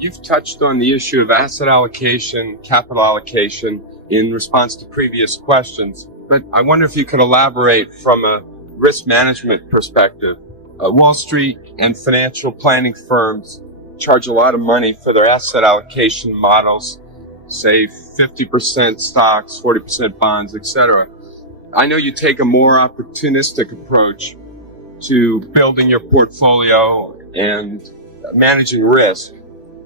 you've touched on the issue of asset allocation, capital allocation in response to previous questions, but I wonder if you could elaborate from a risk management perspective. Wall Street and financial planning firms charge a lot of money for their asset allocation models, say 50% stocks, 40% bonds, etc. I know you take a more opportunistic approach to building your portfolio and managing risk,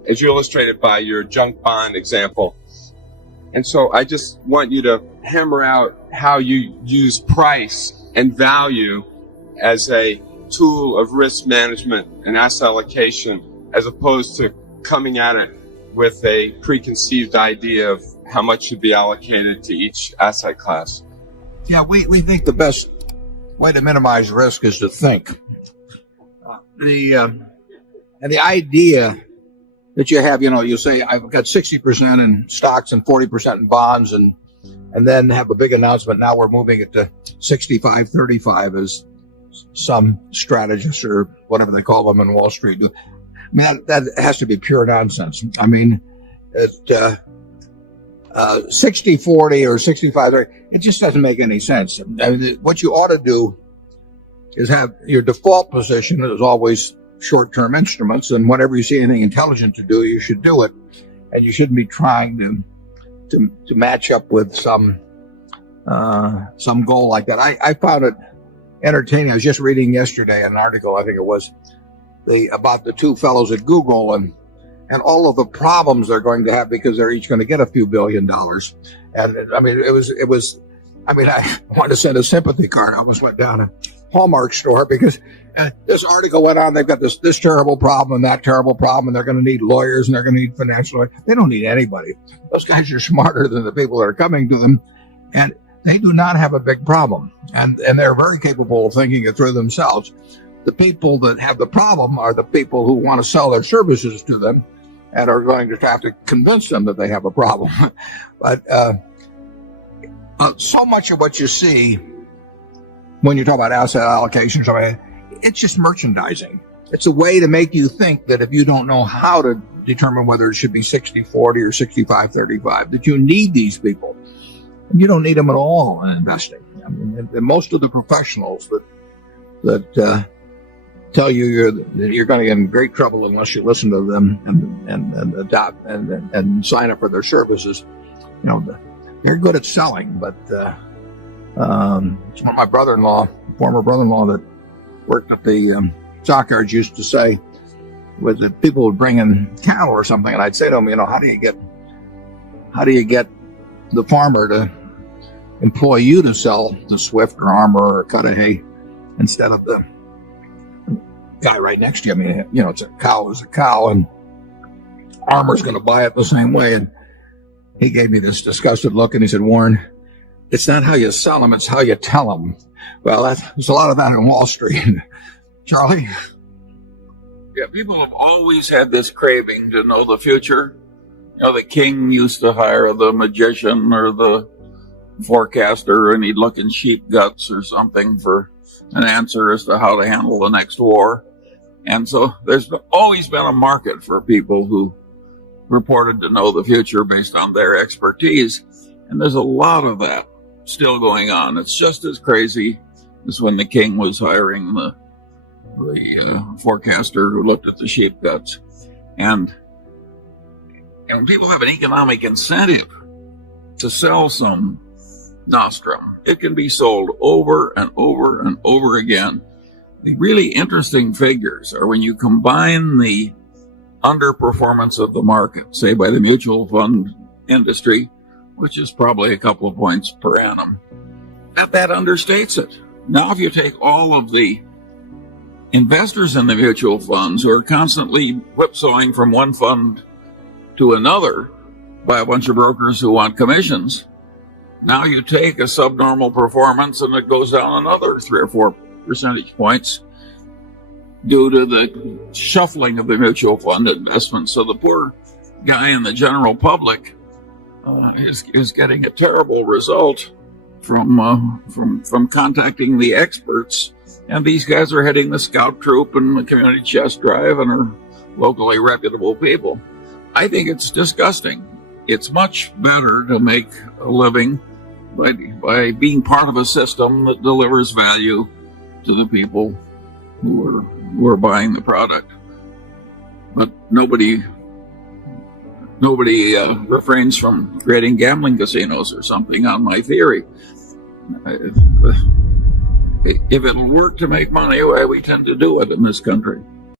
as you illustrated by your junk bond example. And so I just want you to hammer out how you use price and value as a tool of risk management and asset allocation, as opposed to coming at it with a preconceived idea of how much should be allocated to each asset class. Yeah, we think the best way to minimize risk is to think. And the idea that you have, you say, I've got 60% in stocks and 40% in bonds, and then have a big announcement. Now we're moving it to 65-35 as some strategists or whatever they call them in Wall Street do. I mean, that has to be pure nonsense. I mean, 60-40 or 65-30, it just doesn't make any sense. I mean, what you ought to do is have your default position is always short-term instruments, and whenever you see anything intelligent to do, you should do it, and you shouldn't be trying to match up with some goal like that. I found it entertaining. I was just reading yesterday an article, I think it was, about the two fellows at Google and all of the problems they're going to have because they're each going to get a few $1 billion. And I mean, it was. I mean, I wanted to send a sympathy card. I almost went down a Hallmark store because this article went on. They've got this terrible problem and that terrible problem, and they're going to need lawyers and they're going to need financial lawyers. They don't need anybody. Those guys are smarter than the people that are coming to them, and they do not have a big problem. And they're very capable of thinking it through themselves. The people that have the problem are the people who want to sell their services to them and are going to have to convince them that they have a problem. But so much of what you see when you talk about asset allocation, it's just merchandising. It's a way to make you think that if you don't know how to determine whether it should be 60-40 or 65-35, that you need these people. You don't need them at all in investing. I mean, and most of the professionals that tell you you're going to get in great trouble unless you listen to them and adopt and sign up for their services, they're good at selling, but it's one of my former brother-in-law that worked at the stockyards used to say, was that people would bring in cattle or something, and I'd say to them, how do you get the farmer to employ you to sell the Swift or Armor or Cudahy instead of the guy right next to you? I mean, it's a cow is a cow, and Armor's going to buy it the same way. And he gave me this disgusted look, and he said, Warren, it's not how you sell them, it's how you tell them. Well, there's a lot of that in Wall Street. Charlie? Yeah, people have always had this craving to know the future. The king used to hire the magician or the forecaster, and he'd look in sheep guts or something for an answer as to how to handle the next war. And so there's always been a market for people who reported to know the future based on their expertise. And there's a lot of that still going on. It's just as crazy as when the king was hiring the forecaster who looked at the sheep guts. And when people have an economic incentive to sell some nostrum, it can be sold over and over and over again. The really interesting figures are when you combine the underperformance of the market, say by the mutual fund industry, which is probably a couple of points per annum, that understates it. Now, if you take all of the investors in the mutual funds who are constantly whipsawing from one fund to another by a bunch of brokers who want commissions, now you take a subnormal performance and it goes down another 3 or 4 percentage points due to the shuffling of the mutual fund investments. So the poor guy in the general public is getting a terrible result from contacting the experts. And these guys are heading the scout troop and the community chess drive and are locally reputable people. I think it's disgusting. It's much better to make a living by being part of a system that delivers value to the people who are buying the product. But nobody refrains from creating gambling casinos or something on my theory. If it'll work to make money, well, we tend to do it in this country.